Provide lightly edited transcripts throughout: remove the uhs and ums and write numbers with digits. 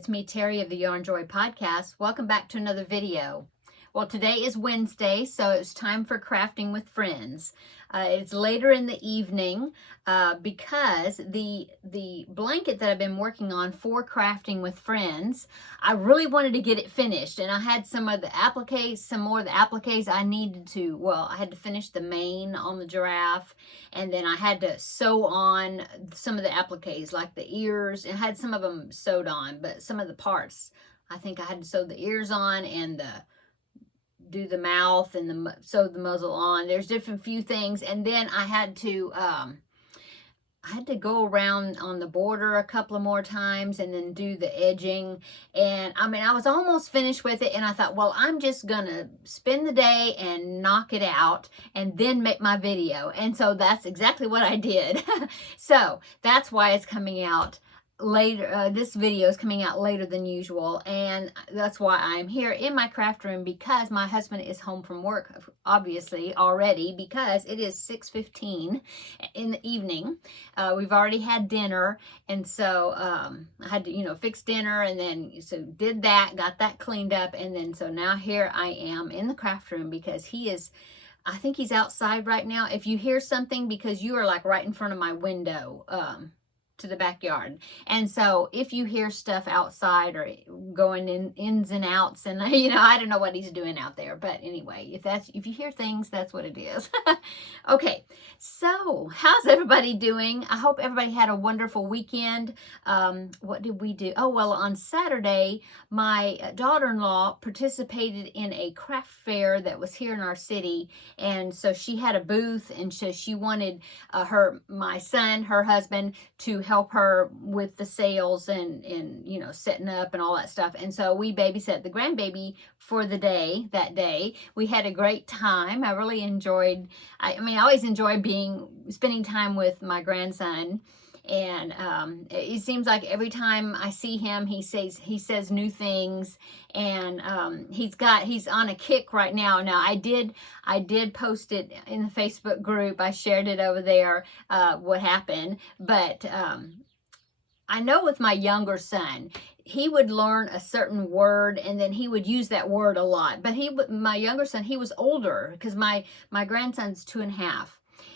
It's me, Terry of the Yarn Joy Podcast. Welcome back to another video. Well, today is Wednesday, so it's time for crafting with friends. It's later in the evening because the blanket that I've been working on for crafting with friends, I really wanted to get it finished, and I had some more of the appliques I needed to. Well, I had to finish the mane on the giraffe, and then I had to sew on some of the appliques, like the ears. I had some of them sewed on, but some of the parts, I think I had to sew the ears on and do the mouth and sew the muzzle on. There's different few things, and then I had to go around on the border a couple of more times and then do the edging. And I mean, I was almost finished with it, and I thought, well, I'm just gonna spend the day and knock it out and then make my video. And so that's exactly what I did. So that's why it's coming out later. This video is coming out later than usual, and that's why I'm here in my craft room, because my husband is home from work, obviously, already, because it is 6:15 in the evening. We've already had dinner, and so I had to, fix dinner, and then so did that, got that cleaned up, and then so now here I am in the craft room, because I think he's outside right now. If you hear something, because you are like right in front of my window, to the backyard, and so if you hear stuff outside or going in ins and outs, and I don't know what he's doing out there, but anyway, if you hear things, that's what it is. Okay, so how's everybody doing? I hope everybody had a wonderful weekend. What did we do? Oh, well, on Saturday my daughter-in-law participated in a craft fair that was here in our city, and so she had a booth, and so she wanted my son, her husband, to help her with the sales and setting up and all that stuff. And so we babysat the grandbaby for the day. That day we had a great time. I really enjoyed, I always enjoy spending time with my grandson. And it seems like every time I see him, he says new things, and he's on a kick right now. Now I did post it in the Facebook group. I shared it over there, what happened. But I know with my younger son, he would learn a certain word, and then he would use that word a lot. But my younger son, he was older, because my grandson's 2.5.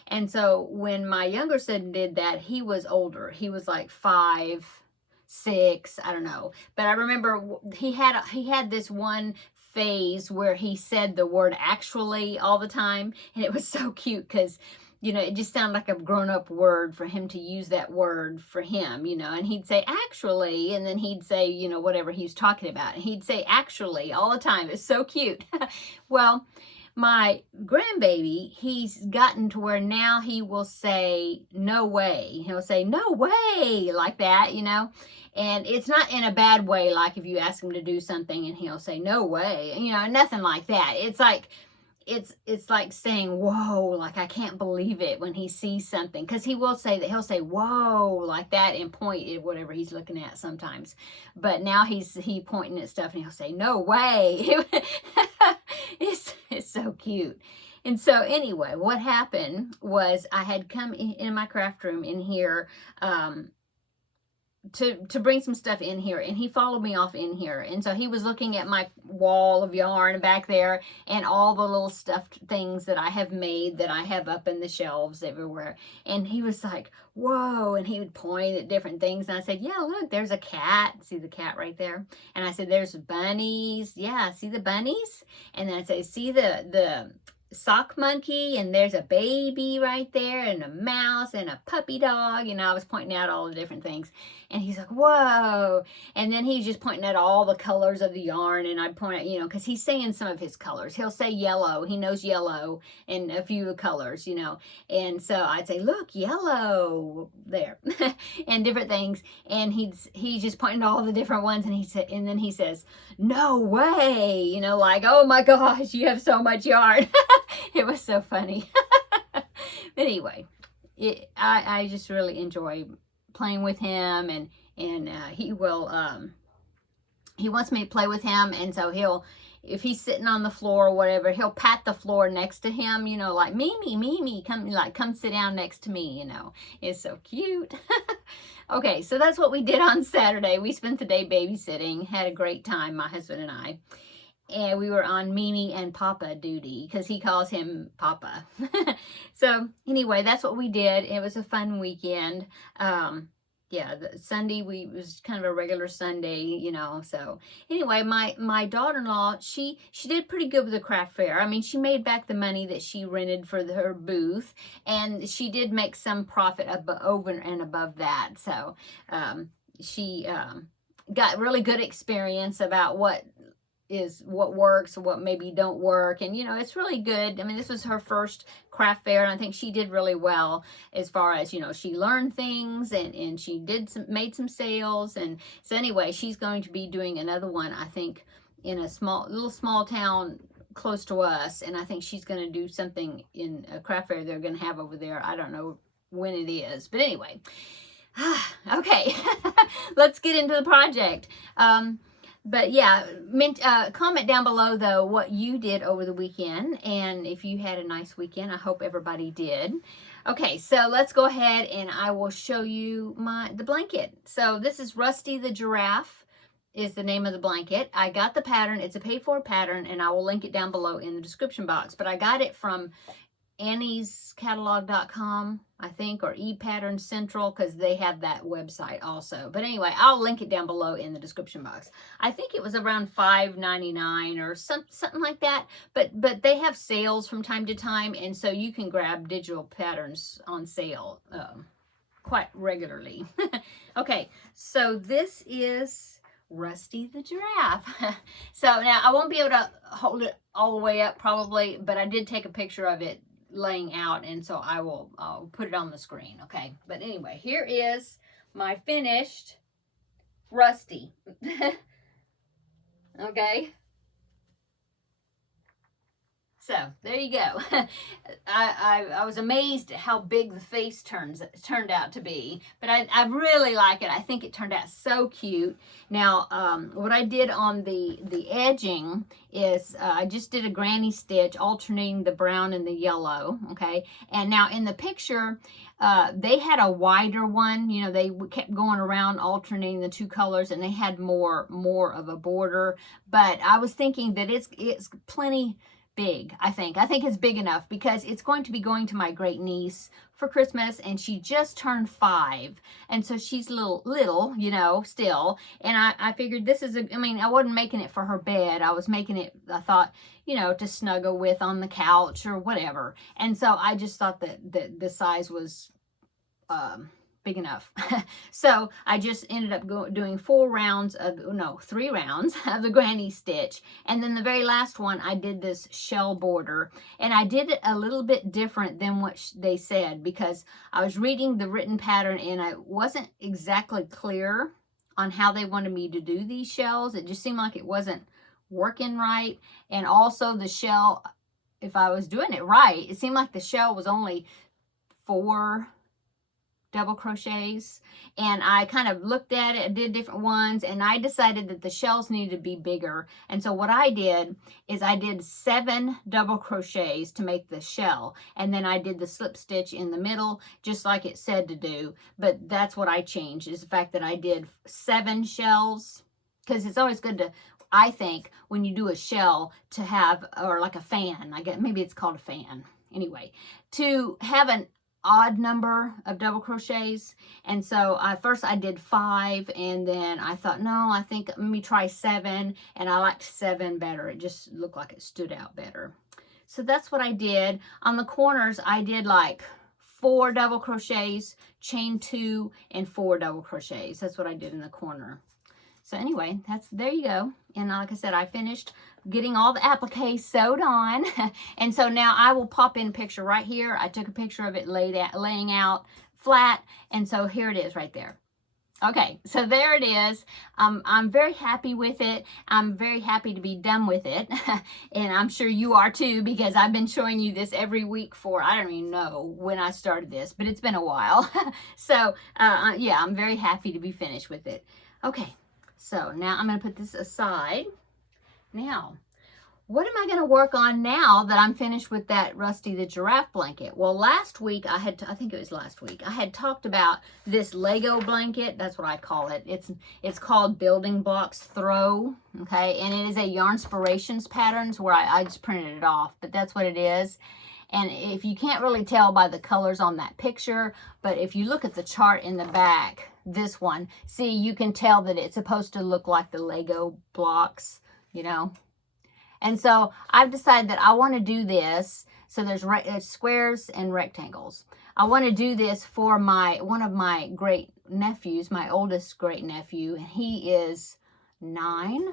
And so when my younger son did that, he was older. He was like 5, 6, I don't know. But I remember he had this one phase where he said the word actually all the time. And it was so cute, because it just sounded like a grown-up word for him to use that word for him, and he'd say actually, and then he'd say, whatever he was talking about. And he'd say actually all the time. It's so cute. Well, my grandbaby, he's gotten to where now he will say no way. He'll say no way, like that, and it's not in a bad way, like if you ask him to do something and he'll say no way, nothing like that. It's like it's like saying whoa, like I can't believe it, when he sees something, because he'll say whoa, like that, and point at whatever he's looking at sometimes. But now he's pointing at stuff, and he'll say no way. It's so cute. And so anyway, what happened was I had come in my craft room in here to bring some stuff in here, and he followed me off in here, and so he was looking at my wall of yarn back there and all the little stuffed things that I have made, that I have up in the shelves everywhere, and he was like, whoa, and he would point at different things, and I said, yeah, look, there's a cat, see the cat right there, and I said, there's bunnies, yeah, see the bunnies, and then I say, see the sock monkey, and there's a baby right there, and a mouse, and a puppy dog. I was pointing out all the different things, and he's like, whoa. And then he's just pointing at all the colors of the yarn, and I'd point out, because he's saying some of his colors. He'll say yellow. He knows yellow and a few colors, and so I'd say, look, yellow there, and different things, and he's just pointing to all the different ones, and then he says no way, like, oh my gosh, you have so much yarn. It was so funny. Anyway, I just really enjoy playing with him, and he wants me to play with him, and so if he's sitting on the floor or whatever, he'll pat the floor next to him, you know, like, Mimi, Mimi, come sit down next to me, you know. It's so cute. Okay, so that's what we did on Saturday. We spent the day babysitting, had a great time, my husband and I. And we were on Mimi and Papa duty because he calls him Papa. So anyway, that's what we did. It was a fun weekend. Yeah, the Sunday was kind of a regular Sunday, you know. So anyway, my daughter-in-law, she did pretty good with the craft fair. I mean, she made back the money that she rented for her booth, and she did make some profit over and above that. So she got really good experience about what works and what maybe don't work, and you know, it's really good. I mean, this was her first craft fair, and I think she did really well as far as, you know, she learned things, and she made some sales. And so anyway, she's going to be doing another one, I think, in a small town close to us, and I think she's going to do something in a craft fair they're going to have over there. I don't know when it is, but anyway. Okay. Let's get into the project. But yeah, comment down below, though, what you did over the weekend. And if you had a nice weekend, I hope everybody did. Okay, so let's go ahead and I will show you the blanket. So this is Rusty the Giraffe is the name of the blanket. I got the pattern. It's a paid-for pattern, and I will link it down below in the description box. But I got it from anniescatalog.com, I think, or ePattern Central, because they have that website also. But anyway, I'll link it down below in the description box. I think it was around $5.99 or something like that. But they have sales from time to time, and so you can grab digital patterns on sale quite regularly. Okay, so this is Rusty the Giraffe. So now I won't be able to hold it all the way up probably, but I did take a picture of it laying out, and so I'll put it on the screen. Okay, but anyway, here is my finished Rusty. Okay, so there you go. I was amazed at how big the face turned out to be, but I really like it. I think it turned out so cute. Now, what I did on the edging is I just did a granny stitch alternating the brown and the yellow. Okay, and now in the picture, they had a wider one. You know, they kept going around alternating the two colors, and they had more of a border. But I was thinking that it's plenty big. I think it's big enough because it's going to be going to my great niece for Christmas, and she just turned 5, and so she's little, you know, still. And I figured this is I mean, I wasn't making it for her bed. I was making it, I thought, you know, to snuggle with on the couch or whatever. And so I just thought that the size was big enough. So I just ended up doing 3 rounds of the granny stitch, and then the very last one I did this shell border, and I did it a little bit different than what they said, because I was reading the written pattern and I wasn't exactly clear on how they wanted me to do these shells. It just seemed like it wasn't working right. And also the shell, if I was doing it right, it seemed like the shell was only 4 double crochets, and I kind of looked at it, did different ones, and I decided that the shells needed to be bigger. And so what I did is I did 7 double crochets to make the shell, and then I did the slip stitch in the middle just like it said to do. But that's what I changed, is the fact that I did 7 shells, because it's always good to, I think, when you do a shell, to have, or like a fan, I guess maybe it's called a fan anyway, to have an odd number of double crochets. And so first I did 5, and then I thought, no, I think let me try 7, and I liked 7 better. It just looked like it stood out better. So that's what I did. On the corners I did like 4 double crochets, chain 2, and 4 double crochets. That's what I did in the corner. So anyway, there you go. And like I said, I finished getting all the appliques sewed on. And so now I will pop in a picture right here. I took a picture of it laying out flat. And so here it is right there. Okay, so there it is. I'm very happy with it. I'm very happy to be done with it. And I'm sure you are too, because I've been showing you this every week for, I don't even know when I started this, but it's been a while. So yeah, I'm very happy to be finished with it. Okay, so now I'm going to put this aside. Now, what am I going to work on now that I'm finished with that Rusty the Giraffe blanket? Well, last week I think it was last week, I had talked about this Lego blanket. That's what I call it. It's called Building Blocks Throw, okay? And it is a Yarnspirations patterns where I just printed it off, but that's what it is. And if you can't really tell by the colors on that picture, but if you look at the chart in the back, this one, see, you can tell that it's supposed to look like the Lego blocks, you know? And so I've decided that I want to do this. So there's squares and rectangles. I want to do this for one of my great nephews, my oldest great nephew. And he is 9.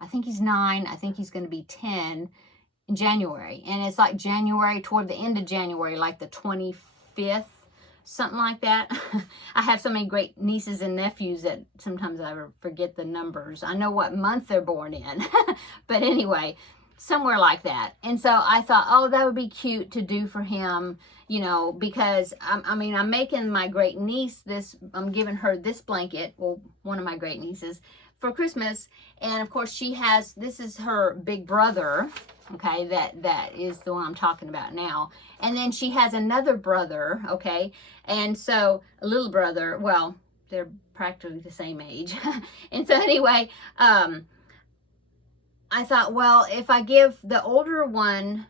I think he's 9. I think he's going to be 10 in January. And it's like January, toward the end of January, like the 25th, something like that. I have so many great nieces and nephews that sometimes I forget the numbers. I know what month they're born in. But anyway, somewhere like that. And so I thought, oh, that would be cute to do for him, you know, because I'm making my great niece I'm giving her this blanket, well, one of my great nieces, for Christmas. And of course this is her big brother, okay, that is the one I'm talking about now. And then she has another brother, okay, and so a little brother, well, they're practically the same age. And so anyway, I thought, well, if I give the older one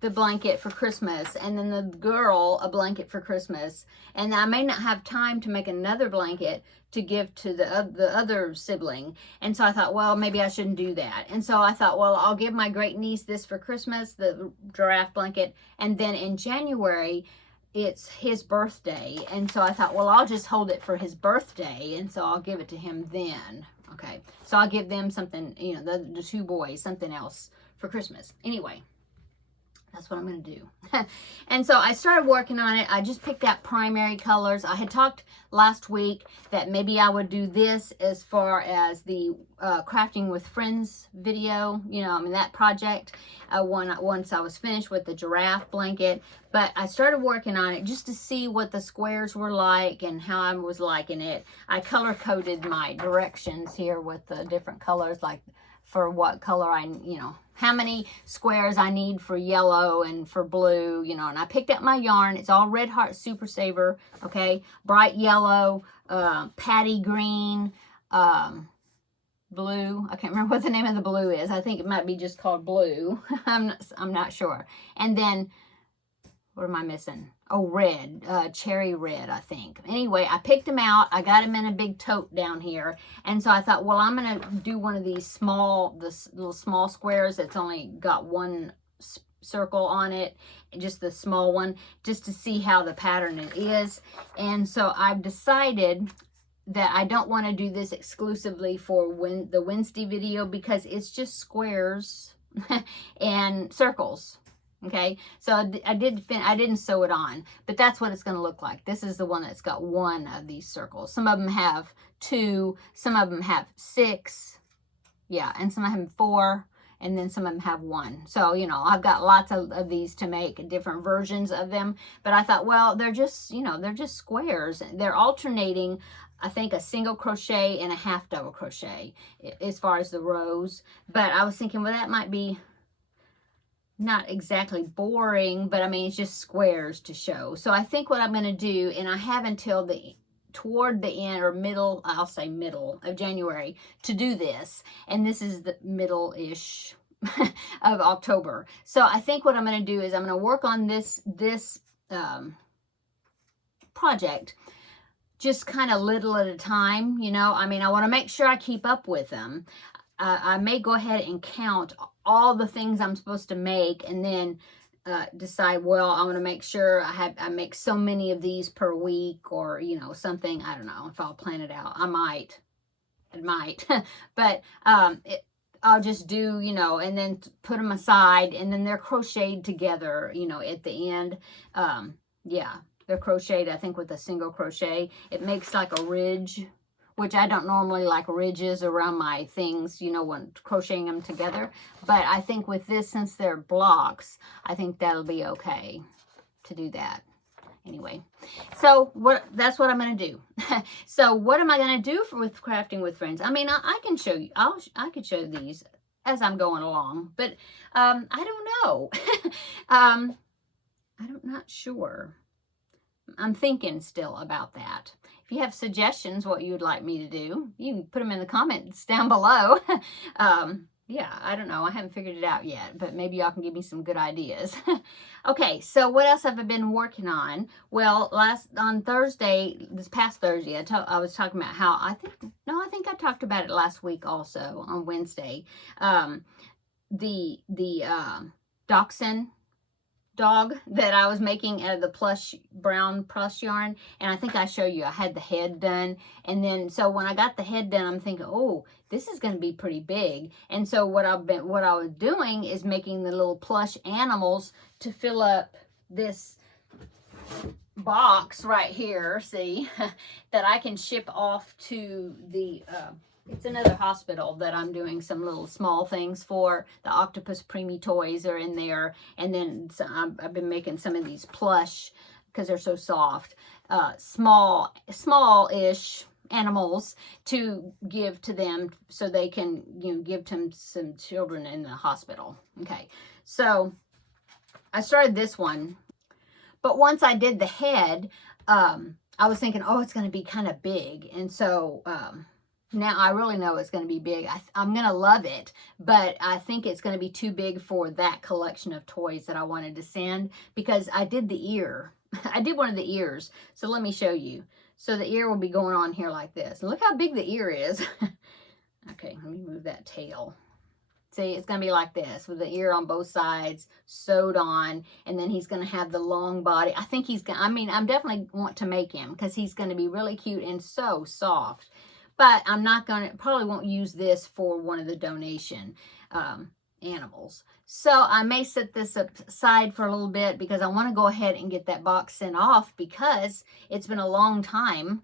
the blanket for Christmas and then the girl a blanket for Christmas, and I may not have time to make another blanket to give to the other sibling. And so I thought, well, maybe I shouldn't do that. And so I thought, well, I'll give my great niece this for Christmas, the giraffe blanket, and then in January it's his birthday. And so I thought, well, I'll just hold it for his birthday, and so I'll give it to him then. Okay, so I'll give them something, you know, the 2 boys, something else for Christmas. Anyway, that's what I'm going to do. And so I started working on it. I just picked out primary colors. I had talked last week that maybe I would do this as far as the Crafting with Friends video, you know, I mean, that project, once I was finished with the giraffe blanket. But I started working on it just to see what the squares were like and how I was liking it. I color-coded my directions here with the different colors, like for what color you know, how many squares I need for yellow and for blue, you know. And I picked up my yarn. It's all Red Heart Super Saver, okay? Bright yellow, patty green, blue. I can't remember what the name of the blue is. I think it might be just called blue. I'm not sure. And then, what am I missing? Oh, red, cherry red, I think. Anyway, I picked them out. I got them in a big tote down here. And so I thought, well, I'm going to do one of these little small squares that's only got one circle on it, just the small one, just to see how the pattern it is. And so I've decided that I don't want to do this exclusively for the Wednesday video, because it's just squares and circles. Okay, so I didn't sew it on, but that's what it's going to look like. This is the one that's got 1 of these circles. Some of them have 2, some of them have 6, yeah, and some of them have 4, and then some of them have 1. So, you know, I've got lots of these to make different versions of them, but I thought, well, they're just, you know, they're just squares. They're alternating, I think, a single crochet and a half double crochet as far as the rows. But I was thinking, well, that might be not exactly boring, but I mean, it's just squares to show. So I think what I'm going to do, and I have until toward the end or middle, I'll say middle of January to do this. And this is the middle-ish of October. So I think what I'm going to do is I'm going to work on this project just kind of little at a time, you know. I mean, I want to make sure I keep up with them. I may go ahead and count all the things I'm supposed to make, and then decide, well, I want to make sure I make so many of these per week, or, you know, something. I don't know if I'll plan it out. It might, but I'll just do, you know, and then put them aside, and then they're crocheted together, you know, at the end. Yeah, they're crocheted, I think, with a single crochet. It makes like a ridge, which I don't normally like ridges around my things, you know, when crocheting them together. But I think with this, since they're blocks, I think that'll be okay to do that. Anyway, so that's what I'm going to do. So what am I going to do with Crafting with Friends? I mean, I can show you. I could show these as I'm going along. But I don't know. I'm not sure. I'm thinking still about that. If you have suggestions what you would like me to do, you can put them in the comments down below. Yeah, I don't know. I haven't figured it out yet, but maybe y'all can give me some good ideas. Okay, so what else have I been working on? Well, on Thursday, this past Thursday, I was talking about how I think I talked about it last week also on Wednesday. The dachshund dog that I was making out of the brown plush yarn, and I think I showed you I had the head done, and then so when I got the head done, I'm thinking, oh, this is going to be pretty big. And so what I was doing is making the little plush animals to fill up this box right here, see, that I can ship off to the it's another hospital that I'm doing some little small things for. The octopus preemie toys are in there. And then I've been making some of these plush, because they're so soft, small-ish animals to give to them so they can, give to some children in the hospital. Okay, so I started this one. But once I did the head, I was thinking, oh, it's going to be kind of big. And so now I really know it's going to be big. I'm going to love it, but I think it's going to be too big for that collection of toys that I wanted to send, because I did the ear. I did one of the ears. So let me show you. So the ear will be going on here like this. And look how big the ear is. Okay, let me move that tail. See, it's going to be like this with the ear on both sides sewed on, and then he's going to have the long body. I think he's going to, I'm definitely want to make him because he's going to be really cute and so soft. But I'm not going to, probably won't use this for one of the donation animals. So I may set this aside for a little bit because I want to go ahead and get that box sent off, because it's been a long time.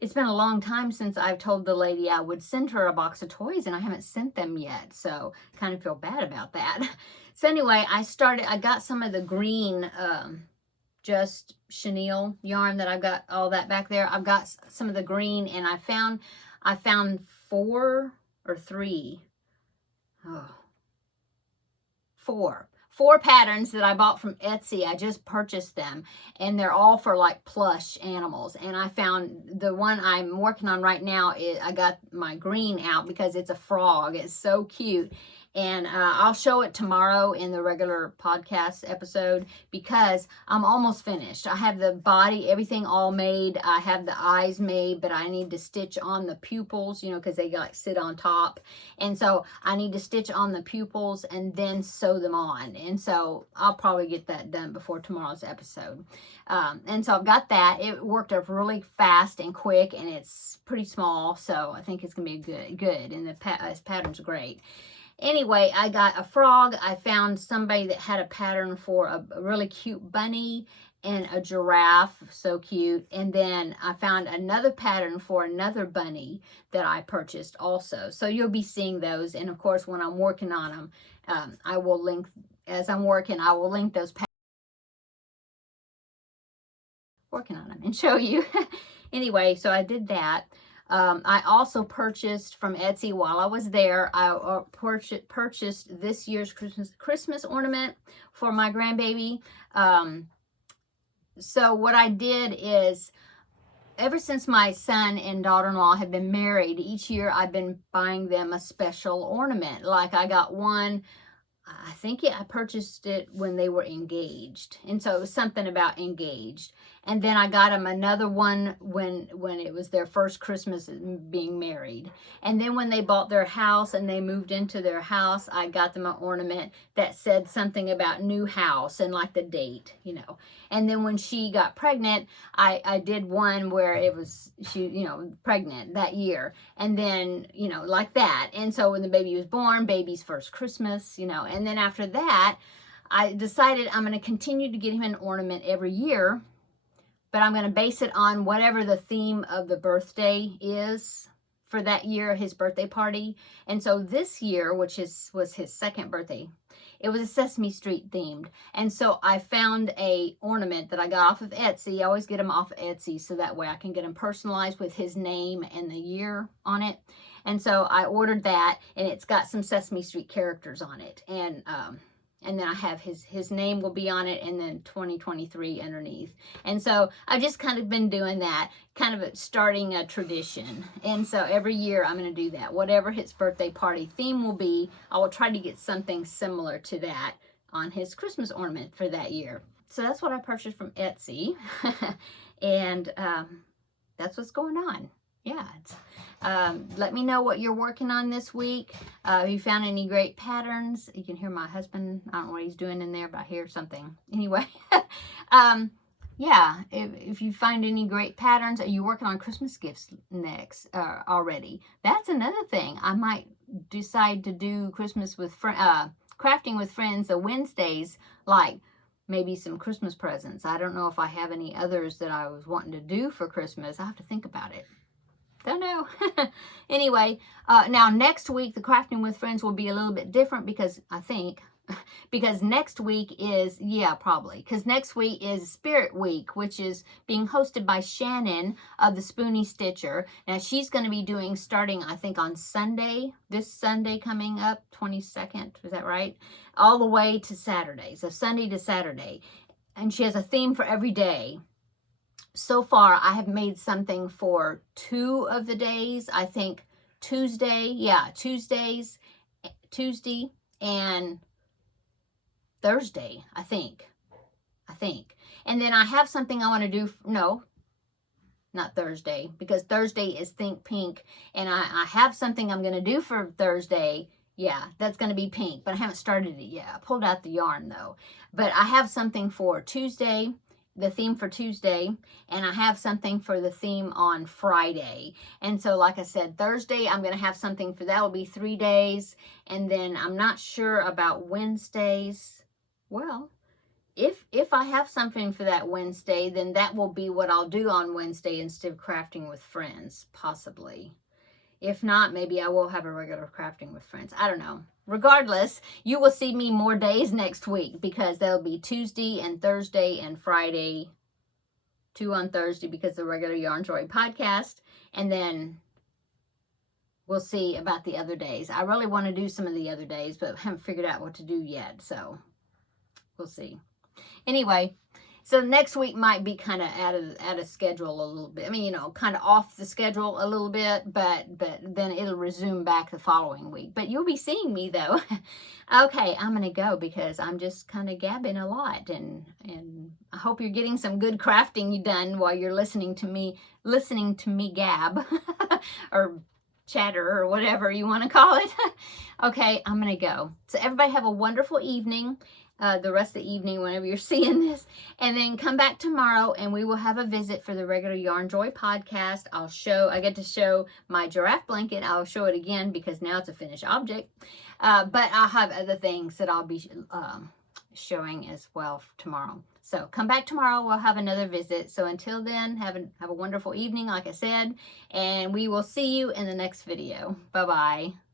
It's been a long time since I've told the lady I would send her a box of toys, and I haven't sent them yet. So kind of feel bad about that. So anyway, I got some of the green just chenille yarn that I've got all that back there. I've got some of the green, and I found four patterns that I bought from Etsy. I just purchased them, and they're all for like plush animals. And I found the one I'm working on right now I got my green out because it's a frog. It's so cute. And I'll show it tomorrow in the regular podcast episode, because I'm almost finished. I have the body, everything all made. I have the eyes made, but I need to stitch on the pupils, because they like sit on top. And so I need to stitch on the pupils and then sew them on. And so I'll probably get that done before tomorrow's episode. And so I've got that. It worked up really fast and quick, and it's pretty small. So I think it's going to be good. And this pattern's great. Anyway, I got a frog. I found somebody that had a pattern for a really cute bunny and a giraffe, so cute. And then I found another pattern for another bunny that I purchased also. So you'll be seeing those. And of course, when I'm working on them, I will link, as I'm working, I will link those patterns. Working on them and show you. Anyway, so I did that. I also purchased from Etsy while I was there. I purchased this year's Christmas ornament for my grandbaby. So what I did is, ever since my son and daughter-in-law have been married, each year I've been buying them a special ornament. Like I got one, I think I purchased it when they were engaged. And so it was something about engaged. And then I got them another one when it was their first Christmas being married. And then when they bought their house and they moved into their house, I got them an ornament that said something about new house and like the date, And then when she got pregnant, I did one where it was she, pregnant that year. And then, like that. And so when the baby was born, baby's first Christmas, And then after that, I decided I'm going to continue to get him an ornament every year. But I'm going to base it on whatever the theme of the birthday is for that year, his birthday party. And so this year, which was his second birthday, it was a Sesame Street themed. And so I found a ornament that I got off of Etsy. I always get them off of Etsy so that way I can get them personalized with his name and the year on it. And so I ordered that, and it's got some Sesame Street characters on it. And then I have his name will be on it, and then 2023 underneath. And so I've just kind of been doing that, kind of starting a tradition. And so every year I'm going to do that. Whatever his birthday party theme will be, I will try to get something similar to that on his Christmas ornament for that year. So that's what I purchased from Etsy. And that's what's going on. Yeah. Let me know what you're working on this week. If you found any great patterns. You can hear my husband. I don't know what he's doing in there, but I hear something. Anyway, yeah, if you find any great patterns, are you working on Christmas gifts next already? That's another thing. I might decide to do Christmas with crafting with friends the Wednesdays, like maybe some Christmas presents. I don't know if I have any others that I was wanting to do for Christmas. I have to think about it. Don't know. Anyway, now next week, the Crafting with Friends will be a little bit different because because next week is, because next week is Spirit Week, which is being hosted by Shannon of the Spoony Stitcher. Now, she's going to be doing, starting, I think, on Sunday, this Sunday coming up, 22nd, is that right? All the way to Saturday, so Sunday to Saturday. And she has a theme for every day. So far, I have made something for 2 of the days. I think Tuesday and Thursday, I think. And then I have something I want to do, no, not Thursday, because Thursday is Think Pink. And I have something I'm going to do for Thursday. Yeah, that's going to be pink, but I haven't started it yet. I pulled out the yarn, though. But I have something for Tuesday, the theme for Tuesday, and I have something for the theme on Friday. And so, like I said, Thursday, I'm going to have something for that. Will be 3 days. And then I'm not sure about Wednesdays. Well, if I have something for that Wednesday, then that will be what I'll do on Wednesday instead of Crafting with Friends, possibly. If not, maybe I will have a regular Crafting with Friends. I don't know. Regardless, you will see me more days next week because there'll be Tuesday and Thursday and Friday. 2 on Thursday because of the regular Yarn Joy podcast. And then we'll see about the other days. I really want to do some of the other days, but haven't figured out what to do yet. So we'll see. Anyway, so next week might be kind of out of schedule a little bit. I mean, you know, kind of off the schedule a little bit, but then it'll resume back the following week. But you'll be seeing me, though. Okay, I'm going to go because I'm just kind of gabbing a lot. And I hope you're getting some good crafting done while you're listening to me gab or chatter or whatever you want to call it. Okay, I'm going to go. So everybody have a wonderful evening. The rest of the evening whenever you're seeing this, and then come back tomorrow and we will have a visit for the regular Yarn Joy podcast. I get to show my giraffe blanket. I'll show it again because now it's a finished object, but I'll have other things that I'll be showing as well tomorrow. So come back tomorrow, we'll have another visit. So until then, have a wonderful evening, like I said, and we will see you in the next video. Bye-bye.